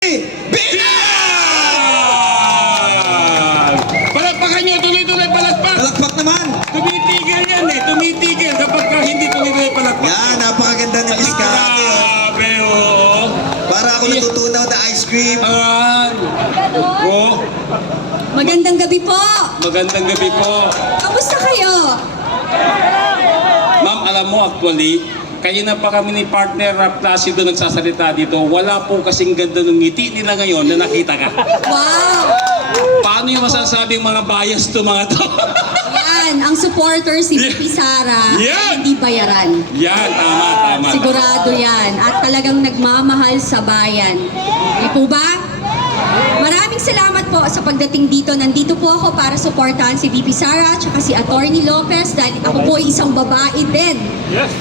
Bilang! Palakpakan nyo, tuloy-tuloy palakpak! Palakpak naman! Tumitigil yan eh, tumitigil kapag hindi tuloy-tuloy palakpak. Yan, napakaganda ni Miss Kate. Grabe, oh. Para ako natutunaw na ice cream. Oh, Magandang gabi po! magandang gabi po. Kamusta kayo? Ma'am, alam mo actually, kayo na pa kami ni partner Rap Placido nagsasalita dito. Wala po kasing ganda ng ngiti nila ngayon na nakita ka. Wow! Paano yung masasabing mga bias to mga to? Yan, ang supporter si Vicky Sara Yan! hindi bayaran. Yan, tama. Sigurado yan. At talagang nagmamahal sa bayan. Di po ba? Maraming salamat po sa pagdating dito. Nandito po ako para suportahan si VP Sara at si Attorney Lopez dahil ako po ay isang babae din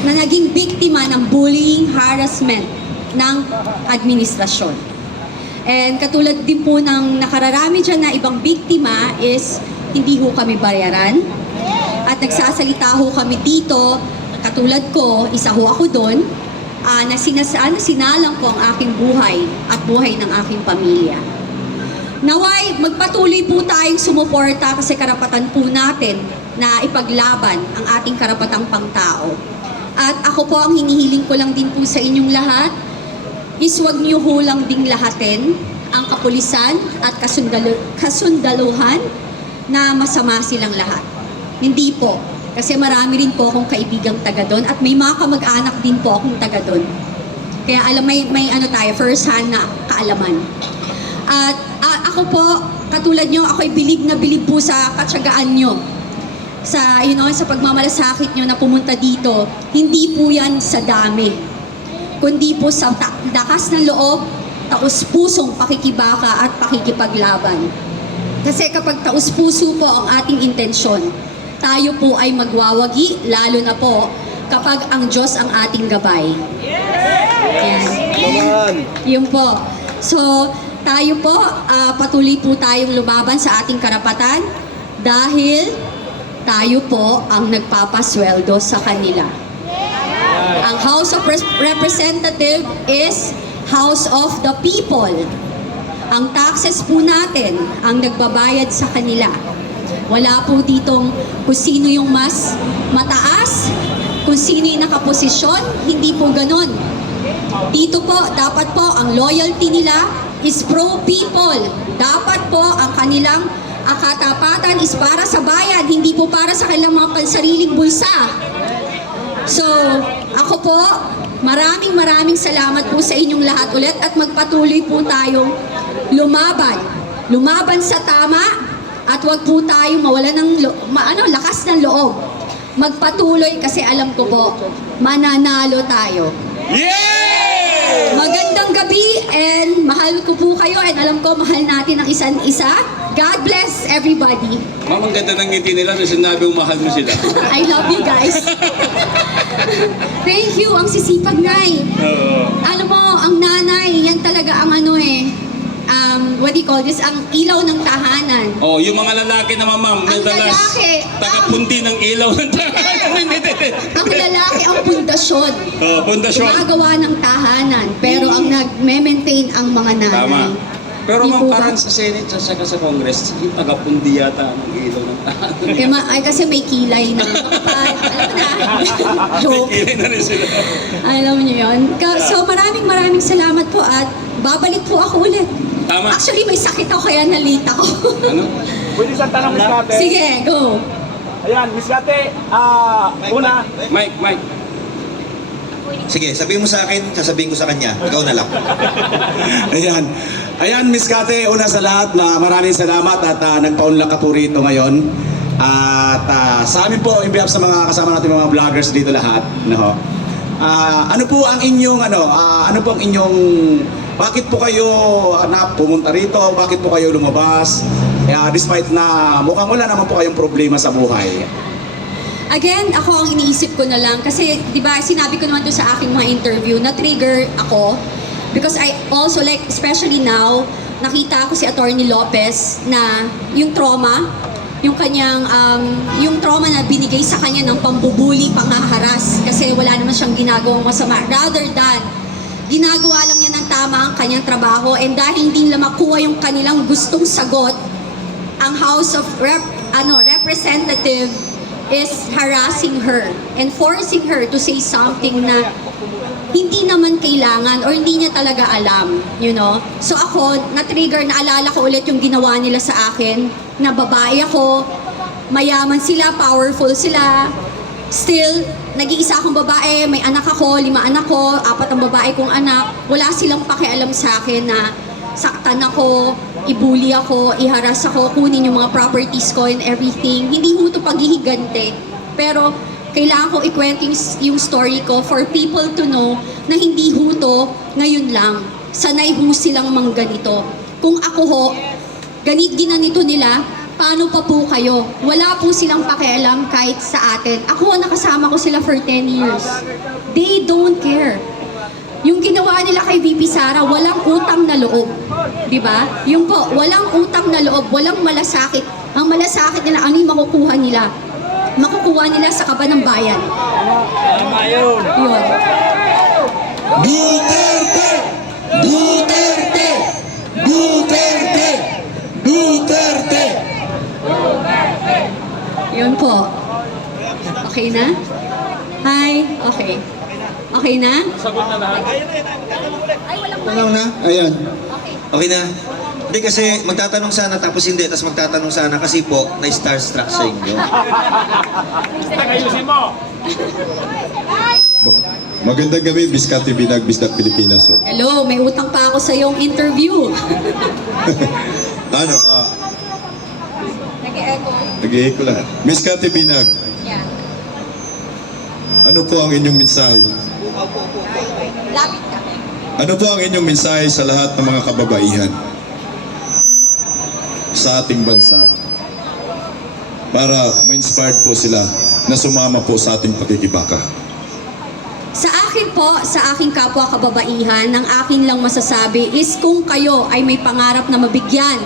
na naging biktima ng bullying, harassment ng administrasyon. And katulad din po ng nakararami dyan na ibang biktima is hindi ho kami bayaran. At nagsasalita ho kami dito, katulad ko, isa ho ako doon, na sinalang ko ang aking buhay at buhay ng aking pamilya. Naway, magpatuloy po tayong sumuporta kasi karapatan po natin na ipaglaban ang ating karapatang pangtao. At ako po, ang hinihiling ko lang din po sa inyong lahat is huwag niyo ho lang ding lahatin ang kapulisan at kasundaluhan na masama silang lahat. Hindi po. Kasi marami rin po akong kaibigang taga doon at may mga kamag-anak din po akong taga doon. Kaya alam, may ano tayo, first hand na kaalaman. At ako po, katulad nyo, ako'y bilib na bilib po sa katsagaan nyo. Sa, sa pagmamalasakit nyo na pumunta dito. Hindi po yan sa dami. Kundi po sa lakas ng loob, taus-pusong pakikibaka at pakikipaglaban. Kasi kapag taus-puso po ang ating intensyon, tayo po ay magwawagi, lalo na po kapag ang Diyos ang ating gabay. Yan. Yun po. So, tayo po, patuloy po tayong lumaban sa ating karapatan dahil tayo po ang nagpapasweldo sa kanila. Ang House of Representative is House of the People. Ang taxes po natin ang nagbabayad sa kanila. Wala po ditong kung sino yung mas mataas, kung sino yung nakaposisyon, hindi po ganon. Dito po, dapat po ang loyalty nila is pro-people. Dapat po ang kanilang katapatan is para sa bayan, hindi po para sa kanilang mga pansariling bulsa. So, ako po, maraming salamat po sa inyong lahat ulit at magpatuloy po tayong lumaban. Lumaban sa tama at wag po tayong mawalan ng lakas ng loob. Magpatuloy kasi alam ko po, mananalo tayo. Yeah! Magandang gabi and mahal ko po kayo and alam ko mahal natin ang isa't isa. God bless everybody. Ma'am, ang ganda ng ngiti nila nung sinabi mo mahal mo sila. I love you guys. Thank you, ang sisipag nay. Alam mo, ang nanay, yan talaga ang what do you call this? Ang ilaw ng tahanan. Oh, yung mga lalaki naman, ma'am, Ang madalas lalaki, tagapunti ng ilaw ng tahanan. Ang lalaki ang pundasyon. Oh, pundasyon. Gumagawa ng tahanan, pero ang nag-maintain ang mga nanay. Tama. Pero Di ma'am, po ba? parang sa Senate at saka sa Congress, yung tagapundi yata ng ilaw ng tahanan. Ay, kasi may kilay na. Alam na. Joke. Hindi na rin sila. Alam niyo yun. So maraming salamat po at babalik po ako ulit. Tama. Actually, may sakit ako kaya nalita ako. Ano? Pwede isang tanong, Miss Kate? Sige, go. Ayan, Miss Kate, una, Mike. Sige, sabihin mo sa akin, sasabihin ko sa kanya. Ikaw na lang. Ayan, Miss Kate, una sa lahat, maraming salamat at nagpaunlak ka po rito ngayon. At sa amin po, in behalf sa mga kasama natin mga vloggers dito lahat, no? Ano po ang inyong bakit po kayo pumunta rito? Bakit po kayo lumabas? Despite na mukhang wala naman po kayong problema sa buhay. Again, ako ang iniisip ko na lang kasi 'di ba, sinabi ko naman doon sa aking mga interview na trigger ako because I also like, especially now, nakita ko si Attorney Lopez na yung trauma, yung kanyang yung trauma na binigay sa kanya ng pambubuli, panghaharas kasi wala naman siyang ginagawang masama rather than ginagawa lang niya ng tama ang kanyang trabaho, and dahil hindi nila makuha yung kanilang gustong sagot, ang House of Representative is harassing her and forcing her to say something na hindi naman kailangan or hindi niya talaga alam, you know? So ako, na-trigger, naalala ko ulit yung ginawa nila sa akin, na babae ako, mayaman sila, powerful sila, still, nag-iisa akong babae, may anak ako, 5 anak ko, 4 ang babae kong anak, wala silang pakialam sa akin na saktan ako, ibuli ako, iharas ako, kunin yung mga properties ko and everything. Hindi ho ito paghihigante. Pero kailangan ko ikwento yung story ko for people to know na hindi ho ito ngayon lang. Sanay ho silang mangganito. Kung ako ho, ginanito nila, paano pa po kayo? Wala po silang pakialam kahit sa atin. Ako, nakasama ko sila for 10 years. They don't care. Yung ginawa nila kay VP Sara, walang utang na loob. Diba? Yung po, walang utang na loob, walang malasakit. Ang malasakit nila, ano yung makukuha nila? Makukuha nila sa kaba ng bayan. Yun. Duterte! Duterte! Duterte! Duterte! Yun po. Okay na? Hi? Okay. Okay na? Sagot na lahat. Tanong na? Ayan. Okay na? Hindi kasi magtatanong sana tapos hindi, tapos magtatanong sana kasi po na-starstruck sa inyo. Ayusin mo! Magandang gabi, Biscate Binag, Bisdak Pilipinas. Hello, may utang pa ako sa iyong interview. Ano, Nag-echo. nag-i-echo lang. Biscate Binag, Yeah. ano po ang inyong mensahe? Lapit ka. Ano po ang inyong mensahe sa lahat ng mga kababaihan sa ating bansa para ma-inspired po sila na sumama po sa ating pakikibaka? Sa akin po, sa aking kapwa kababaihan, ang akin lang masasabi is kung kayo ay may pangarap na mabigyan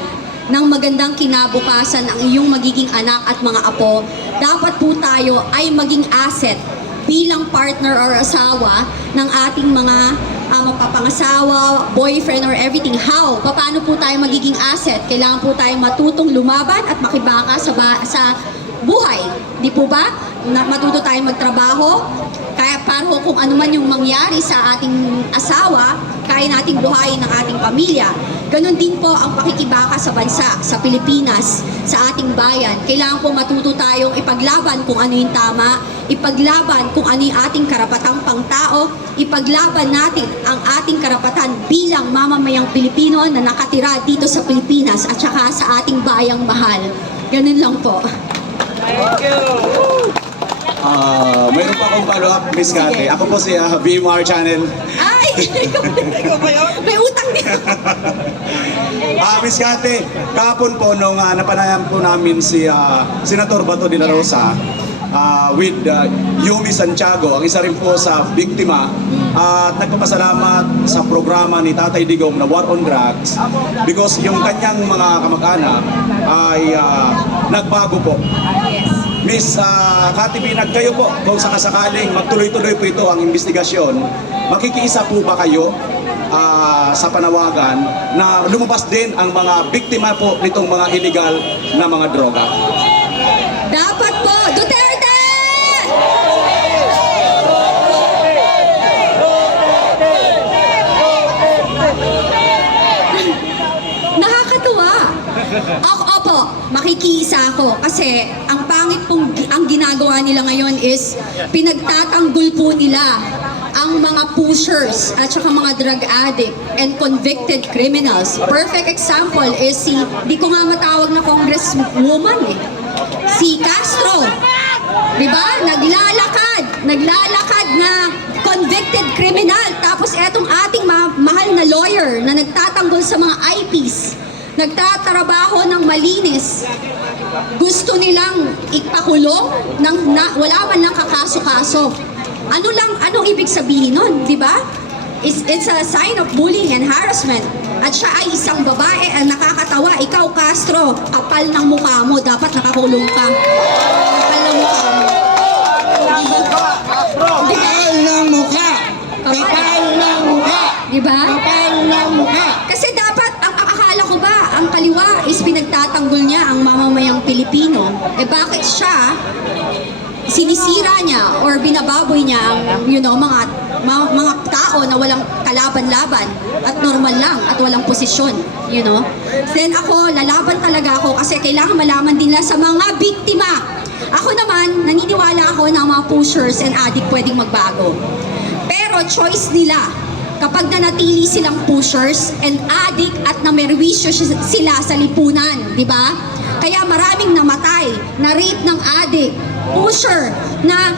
ng magandang kinabukasan ang iyong magiging anak at mga apo, dapat po tayo ay maging asset bilang partner or asawa ng ating mga mapapangasawa, boyfriend or everything. How? Paano po tayo magiging asset? Kailangan po tayong matutong lumaban at makibaka sa buhay. Di po ba? Matuto tayong magtrabaho. Kaya para kung ano man yung mangyari sa ating asawa, kaya nating buhayin ang ating pamilya. Ganon din po ang pakikibaka sa bansa, sa Pilipinas, sa ating bayan. Kailangan po matuto tayong ipaglaban kung ano yung tama, ipaglaban kung ano yung ating karapatang pangtao, ipaglaban natin ang ating karapatan bilang mamamayang Pilipino na nakatira dito sa Pilipinas at saka sa ating bayang mahal. Ganun lang po. Mayroon pa akong follow-up, Miss Kate. Sige. Ako po si VMR Channel. Ay! Ikaw ba yun? May utang dito. Miss Kate, kahapon po nung napanayan po namin si Senator Bato de la Rosa with Yumi Santiago, ang isa rin po sa biktima, at nagpapasalamat sa programa ni Tatay Digong na War on Drugs because yung kanyang mga kamag-anak ay nagbago po. Miss Kati Binag, kayo po, kung sakasakaling magtuloy-tuloy po ito ang investigasyon, makikiisa po ba kayo sa panawagan na lumabas din ang mga biktima po nitong mga illegal na mga droga? Dapat po, Duterte! Nakakatuwa. Opo, makikiisa ako kasi ang pangit pong ang ginagawa nila ngayon is pinagtatanggol po nila ang mga pushers at saka mga drug addict and convicted criminals. Perfect example is di ko nga matawag na congresswoman si Castro. Diba? Naglalakad na convicted criminal. Tapos etong ating mahal na lawyer na nagtatanggol sa mga IPs, nagtatrabaho ng malinis. Gusto nilang ipakulong wala man lang kakaso-kaso. Anong ibig sabihin nun, di ba? It's a sign of bullying and harassment. At siya ay isang babae ang nakakatawa. Ikaw, Castro, kapal ng mukha mo. Dapat nakakulong ka. Kapal ng mukha mo. Kapal ng mukha! Kapal ng mukha! Di ba? Kasi dapat, ang akala ko ba, ang kaliwa is pinagtatanggol niya ang mamamayang Pilipino. Eh bakit siya, sinisira niya or binababoy niya ang, mga tao na walang kalaban-laban at normal lang at walang posisyon, Then ako, lalaban talaga ako kasi kailangan malaman din nila sa mga biktima. Ako naman, naniniwala ako na ang mga pushers and addict pwedeng magbago. Pero choice nila, kapag nanatili silang pushers and addict at namerwisyo sila sa lipunan, di ba? Kaya maraming namatay, na rape ng addict, pusher, na,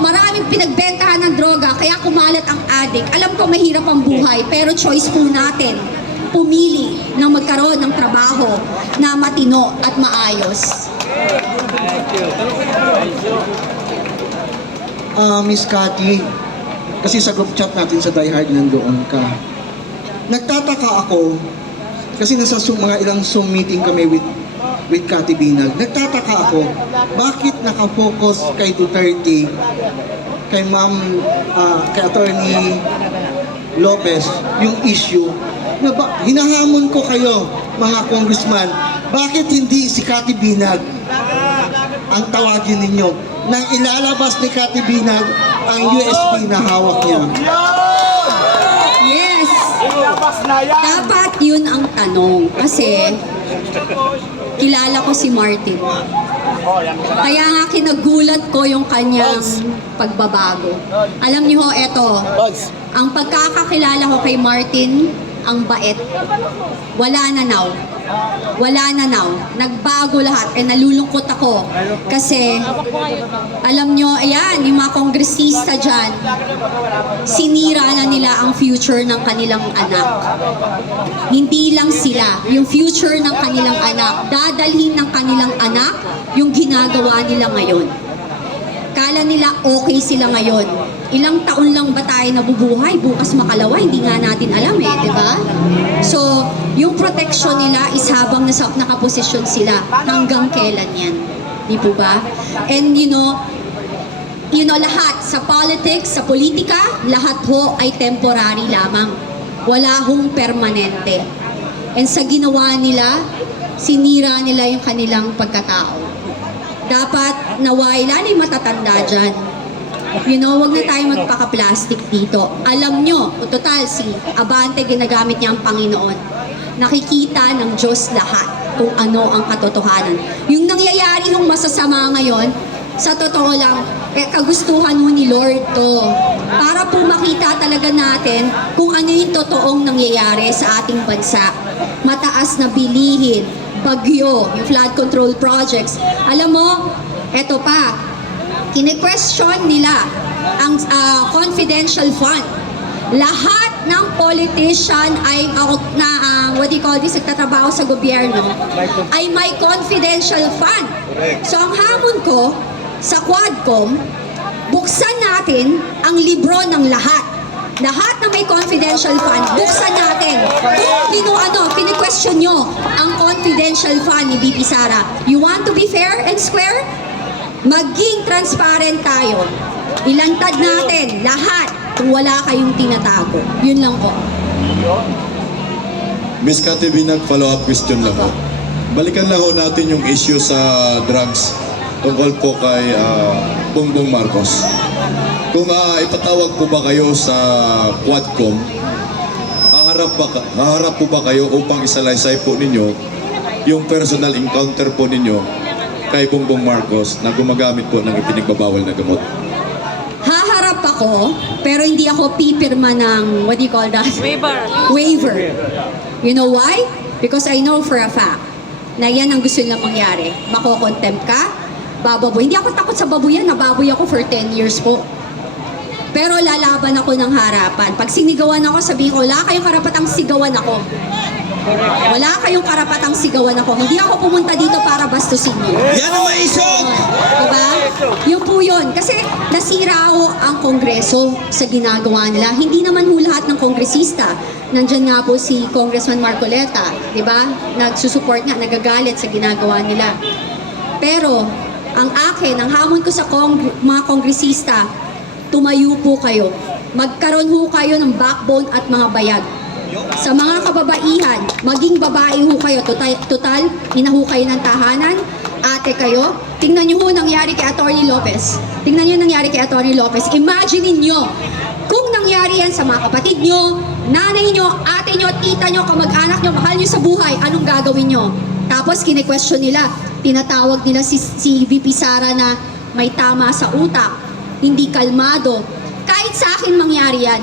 maraming pinagbentahan ng droga, kaya kumalat ang addict. Alam ko mahirap ang buhay, pero choice po natin pumili na magkaroon ng trabaho na matino at maayos. Miss Cathy, kasi sa group chat natin sa Die Hard nandoon ka. Nagtataka ako, kasi nasa mga ilang Zoom meeting kami with Cathy Binag. Nagtataka ako, bakit nakafocus kay Duterte, kay kay Attorney Lopez, yung issue, na hinahamon ko kayo, mga congressman, bakit hindi si Cathy Binag ang tawagin ninyo nang ilalabas ni Cathy Binag ang USB na hawak niya? Yes! Ilabas na yan! Dapat yun ang tanong kasi kilala ko si Martin. Kaya nga kinagulat ko yung kanyang pagbabago. Alam niyo ho, eto, ang pagkakakilala ko kay Martin, ang bait. Wala na now. Nagbago lahat. Nalulungkot ako. Kasi, alam nyo, ayan, yung mga kongresista dyan, sinira na nila ang future ng kanilang anak. Hindi lang sila. Yung future ng kanilang anak, dadalhin ng kanilang anak yung ginagawa nila ngayon. Kala nila okay sila ngayon. Ilang taon lang ba tayo nabubuhay? Bukas makalawa, hindi nga natin alam di ba? So, yung protection nila is habang nakaposisyon sila. Hanggang kailan yan? Di po ba? And lahat sa politics, sa politika, lahat ho ay temporary lamang. Wala hong permanente. And sa ginawa nila, sinira nila yung kanilang pagkatao. Dapat naway, lalo yung matatanda dyan. Wag na tayo magpaka-plastic dito. Alam nyo, total si Abante ginagamit niya ang Panginoon. Nakikita ng Diyos lahat kung ano ang katotohanan. Yung nangyayari ng masasama ngayon, sa totoo lang, kagustuhan mo ni Lord to. Para po makita talaga natin kung ano yung totoong nangyayari sa ating bansa. Mataas na bilihin, bagyo, yung flood control projects. Alam mo, eto pa, kine-question nila ang confidential fund. Lahat ng politician ay nagtatrabaho sa gobyerno ay may confidential fund. So ang hamon ko sa Quadcom, buksan natin ang libro ng lahat. Lahat na may confidential fund, buksan natin. Kung kine-question nyo ang confidential fund ni VP Sara. You want to be fair and square? Maging transparent tayo. Ilantad natin lahat kung wala kayong tinatago. Yun lang po. Miss Cathy Binag, follow-up question lang po. Balikan lang ho natin yung issue sa drugs tungkol po kay Bongbong Marcos. Kung ipatawag po ba kayo sa Quadcom, haharap po ba kayo upang isalaysay po ninyo yung personal encounter po ninyo kay Bongbong Marcos na gumagamit po ng ipinagbabawal na gamot? Haharap ako, pero hindi ako pipirma ng, Waiver. You know why? Because I know for a fact na yan ang gusto nilang mangyari. Makokontempt ka, bababoy. Hindi ako takot sa baboy yan, nababoy ako for 10 years po. Pero lalaban ako ng harapan. Pag sinigawan ako, sabihin ko, wala kayong karapatang sigawan ako. Wala kayong karapatang sigawan ako. Hindi ako pumunta dito para bastusin niyo. Yan ang maisog! Diba? Yun po yun. Kasi nasira ho ang Kongreso sa ginagawa nila. Hindi naman ho lahat ng kongresista. Nandyan nga po si Congressman Marcoleta. Diba? Nagsusupport nga, nagagalit sa ginagawa nila. Pero, ang akin, ang hamon ko sa mga kongresista, tumayo po kayo. magkaroon ho kayo ng backbone at mga bayag. Sa mga kababaihan, maging babae ho kayo, total, ina ho kayo ng tahanan, ate kayo. Tingnan nyo ho nangyari kay Atty. Lopez. Tingnan nyo nangyari kay Atty. Lopez. Imagine niyo kung nangyari yan sa mga kapatid nyo, nanay nyo, ate nyo, tita nyo, kamag-anak nyo, mahal nyo sa buhay, anong gagawin nyo? Tapos kine-question nila, tinatawag nila si VP Sara na may tama sa utak, hindi kalmado. Kahit sa akin mangyari yan.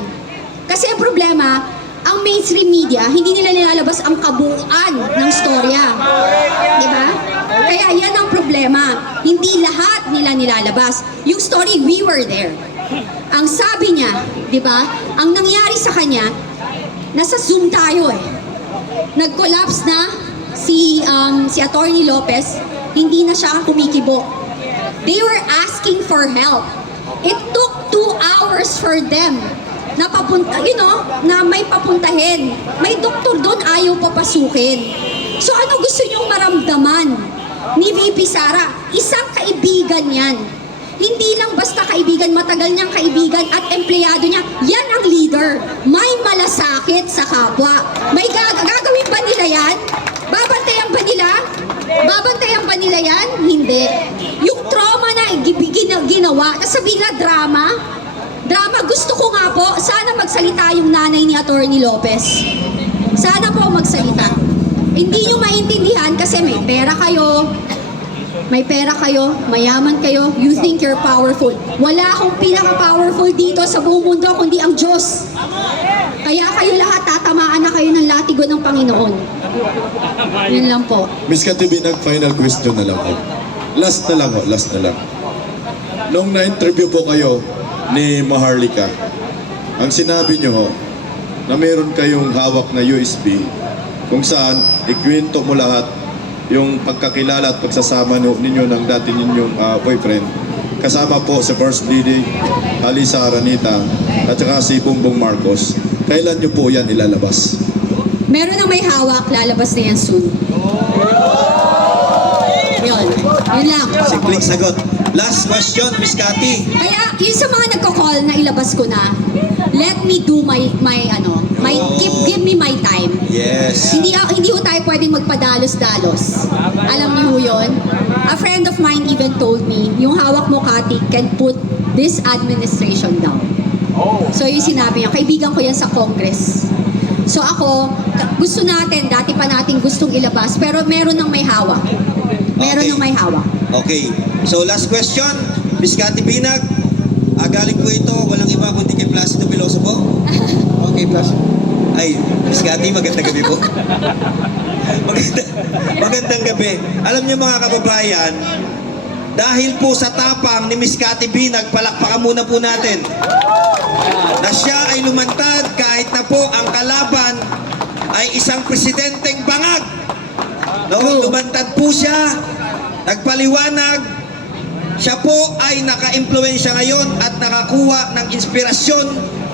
Kasi ang problema, ang mainstream media, hindi nila nilalabas ang kabuuan ng storya. Diba? Kaya yan ang problema. Hindi lahat nila nilalabas. Yung story, we were there. Ang sabi niya, di ba, ang nangyari sa kanya, nasa Zoom tayo eh. Nag-collapse na si Atty. Lopez, hindi na siya kumikibo. They were asking for help. It took 2 hours for them na papunta, na may papuntahin. May doktor doon, ayaw papasukin. So ano gusto niyong maramdaman ni VP Sara? Isang kaibigan yan. Hindi lang basta kaibigan, matagal niyang kaibigan at empleyado niya. Yan ang leader. May malasakit sa kapwa. May gagawin ba nila yan? Babantayan ba nila? Babantayan ba nila yan? Hindi. Yung trauma na ginawa, nasabihin na drama. Drama, gusto ko nga po, sana magsalita yung nanay ni Atty. Lopez. Sana po magsalita. Hindi nyo maintindihan kasi may pera kayo, mayaman kayo, you think you're powerful. Wala akong pinaka-powerful dito sa buong mundo kundi ang Diyos. Kaya kayo lahat, tatamaan na kayo ng latigo ng Panginoon. Yun lang po. Miss Katibinag, final question na lang po. Last na lang. Nung na-interview po kayo ni Maharlika, ang sinabi nyo ho, na meron kayong hawak na USB kung saan ikwento mo lahat yung pagkakilala at pagsasama ninyo ng dati ninyong boyfriend. Kasama po si First Lady Alisa Aranita at saka si Bongbong Marcos. Kailan nyo po yan ilalabas? Meron na may hawak, lalabas na yan soon. Yun lang. Simpleng sagot. Last question, Miss Cathy. Kaya, yun sa mga nagko-call na ilabas ko na, let me do give me my time. Yes. Hindi ho tayo pwedeng magpadalos-dalos. Alam niyo ho yun? A friend of mine even told me, yung hawak mo, Cathy, can put this administration down. So yung sinabi niya, kaibigan ko yan sa Congress. So ako, gusto natin, dati pa natin gustong ilabas, pero meron ng may hawak. Okay. So last question, Miss Cathy Binag. Galing po ito, walang iba kundi kay Placido Piloso po. Okay, plus. Ay, Miss Cathy, magandang gabi po. Magandang gabi. Alam niyo mga kababayan, dahil po sa tapang ni Miss Cathy Binag, palakpakan muna po natin, na siya ay lumantad kahit na po ang kalaban ay isang presidenteng bangag. Lumantad po siya, nagpaliwanag. Siya po ay naka-impluwensya ngayon at nakakuha ng inspirasyon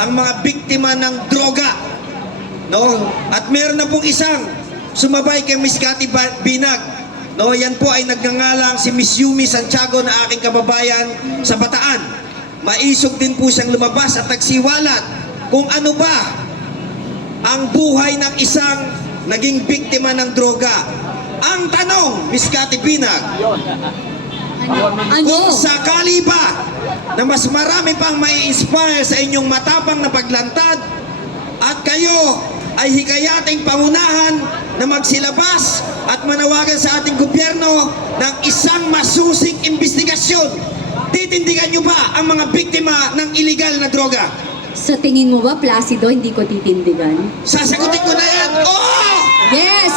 ang mga biktima ng droga. At meron na pong isang sumabay kay Miss Cathy Binag. Yan po ay nagngangalang si Miss Yumi Santiago na aking kababayan sa Bataan. Maisog din po siyang lumabas at nagsiwalat kung ano ba ang buhay ng isang naging biktima ng droga. Ang tanong, Miss Cathy Binag, kung sakali ba na mas marami pang mai-inspire sa inyong matapang na paglantad at kayo ay hikayating pangunahan na magsilabas at manawagan sa ating gobyerno ng isang masusing investigasyon, titindigan nyo ba ang mga biktima ng illegal na droga? Sa tingin mo ba, Placido, hindi ko titindigan? Sasagutin ko na yan! Oh! Yes!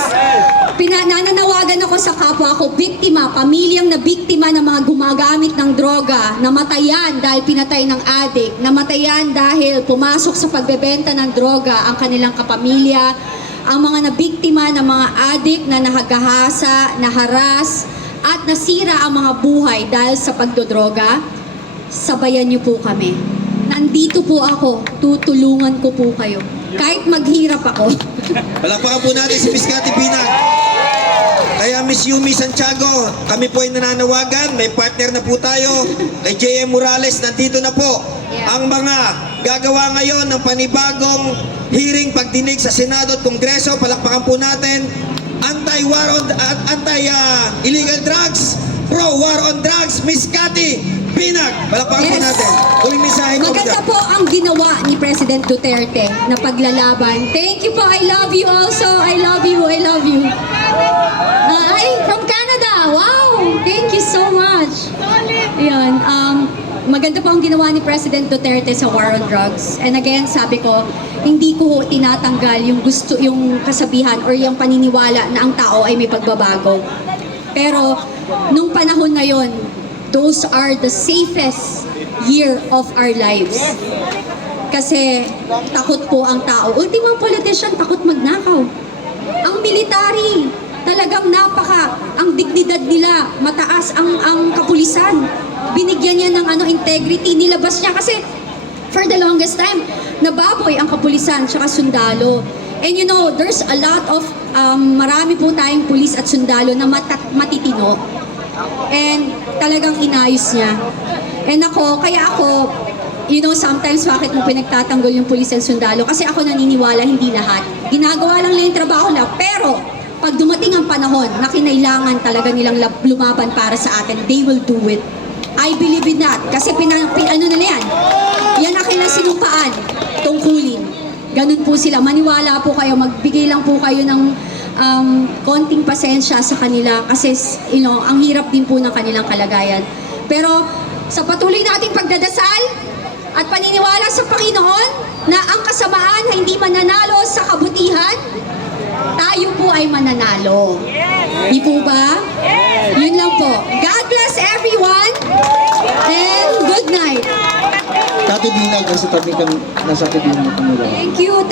Nananawagan ako sa kapwa ko, biktima, pamilyang na biktima ng mga gumagamit ng droga, namatayan dahil pinatay ng adik, namatayan dahil pumasok sa pagbebenta ng droga ang kanilang kapamilya, ang mga nabiktima ng mga adik na nahagahasa, naharas, at nasira ang mga buhay dahil sa pagdodroga. Sabayan niyo po kami. Nandito po ako, tutulungan ko po kayo. Kahit maghirap ako. Palakpakan po natin si Miss Cathy Binag. Kaya Miss Yumi Santiago, kami po ay nananawagan. May partner na po tayo. Kay JM Morales, nandito na po. ang mga gagawa ngayon ng panibagong hearing pagdinig sa Senado at Kongreso. Palakpakan po natin. Anti-war on anti-illegal drugs, pro-war on drugs, Miss Cathy Binag. Palakpakan po Yes. natin. Huling mensahe po. Maganda po ang ginawa ni President Duterte na paglalaban. Thank you po. I love you also. I love you. I love you. Ay, from Canada. Wow. Thank you so much. Ayan. Maganda po ang ginawa ni President Duterte sa war on drugs. And again, sabi ko, hindi ko tinatanggal yung kasabihan or yung paniniwala na ang tao ay may pagbabago. Pero nung panahon na yon, those are the safest year of our lives. Kasi takot po ang tao. Ultimong politician, takot magnakaw. Ang military, talagang ang dignidad nila, mataas ang kapulisan. Binigyan niya ng integrity, nilabas niya kasi for the longest time, nababoy ang kapulisan tsaka sundalo. And you know, there's a lot of, marami po tayong pulis at sundalo na matitino. And talagang inayos niya. And kaya ako, you know, sometimes bakit mo pinagtatanggol yung pulis at sundalo? Kasi ako naniniwala, hindi lahat. Ginagawa lang nila yung trabaho nila. Pero, pag dumating ang panahon na kinailangan talaga nilang lumaban para sa atin, they will do it. I believe in that. Kasi ano na yan? Yan ang kanilang sinumpaan, tungkulin. Ganun po sila. Maniwala po kayo, magbigay lang po kayo ng konting pasensya sa kanila kasi, you know, ang hirap din po ng kanilang kalagayan. Pero sa patuloy nating pagdadasal at paniniwala sa Panginoon na ang kasamaan ay hindi mananalo sa kabutihan, tayo po ay mananalo. Di po ba? Yun lang po. God bless everyone and good night. Cathy Binag, nasa tabi mo. Thank you.